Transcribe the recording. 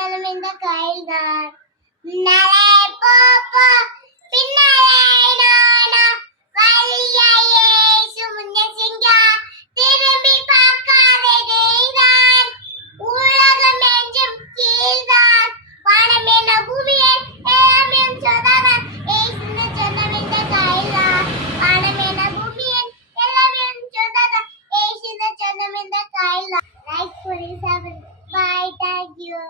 ஜனம் இந்த கைதான். முன்னாலே போ போ, பின்னாலே நானா, வழியா இயேசு முன்னே செங்கா, திரும்பி பார்க்காதே நீதான். உலகம் என்றும் கீழ்தான், வானம் என்ன பூமியே எல்லாம் என் சொந்ததான். இயேசு இந்த ஜனம் இந்த கைதான். வானம் என்ன பூமியே எல்லாம் என் சொந்ததான். இயேசு இந்த ஜனம் இந்த கைதான். Like 47. Bye. Thank you.